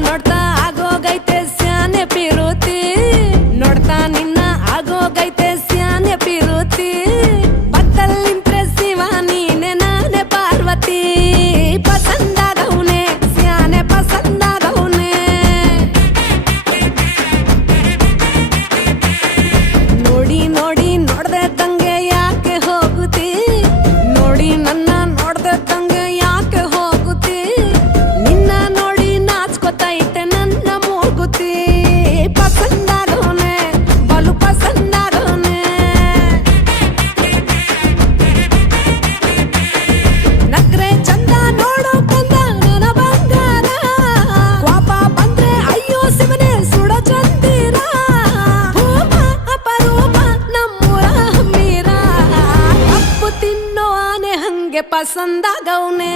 ನೋಡ್ತಾ ಆಗೋಗೈತೆ ಸ್ಯಾನೆ ಪಿರುತಿ ನೋಡ್ತಾ ನಿನ್ನ ಆಗೋಗೈತೆ ಸ್ಯಾನೆ ಪಿರುತಿ ಪಕ್ಕದಲ್ಲಿಂತ್ರೆ ಶಿವ ನೀನೆ ನಾನೇ ಪಾರ್ವತಿ ಪಸಂದಾಗವ್ನೆ ಸ್ಯಾನೆ ಪಸಂದಾಗವ್ನೆ ನೋಡಿ ನೋಡಿ ನೋಡ್ದೆ ತಂಗೆ ಯಾಕೆ ಹೋಗುತ್ತಿ ನೋಡಿ ನನ್ನ ನೋಡ್ದೆ ತಂಗೆ ಯಾಕೆ ಹೋಗುತ್ತಿ ನಿನ್ನ ನೋಡಿ ನಾಚ್ಕೊತೈತೆ ನನ್ನ ಮೂಗುತಿ ಪಸಂದಾಗವ್ನೆ ಬಲು ಪಸಂದಾಗವ್ನೆ ನಕ್ರೆ ಚಂದ ನೋಡೋ ಕಂದ ನನ್ನ ಬಂಗಾರ ಕೋಪ ಬಂದ್ರೆ ಅಯ್ಯೋ ಶಿವನೇ ಸುಡ ಚಂದಿರ ಭೂಮ ಅಪರೂಪ ನಮ್ಮೂರ ಹಮ್ಮೀರ ಕಪ್ಪು ತಿನ್ನೋ ಆನೆ ಹಂಗೆ ಪಸಂದಾಗವ್ನೆ